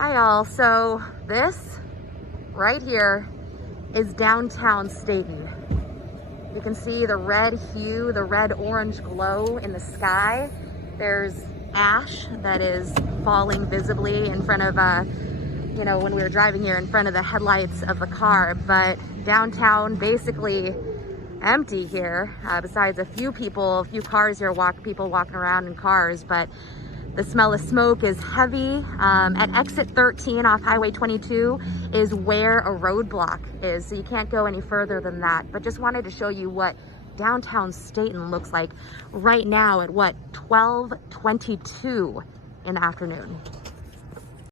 Hi all, so this right here is downtown Staten. You can see the red hue, the red-orange glow in the sky. There's ash that is falling visibly in front of, when we were driving here, in front of the headlights of the car. But downtown basically empty here, besides a few cars here, people walking around in cars, but the smell of smoke is heavy. At exit 13 off Highway 22 is where a roadblock is, so you can't go any further than that. But just wanted to show you what downtown Staten looks like right now at 12:22 in the afternoon.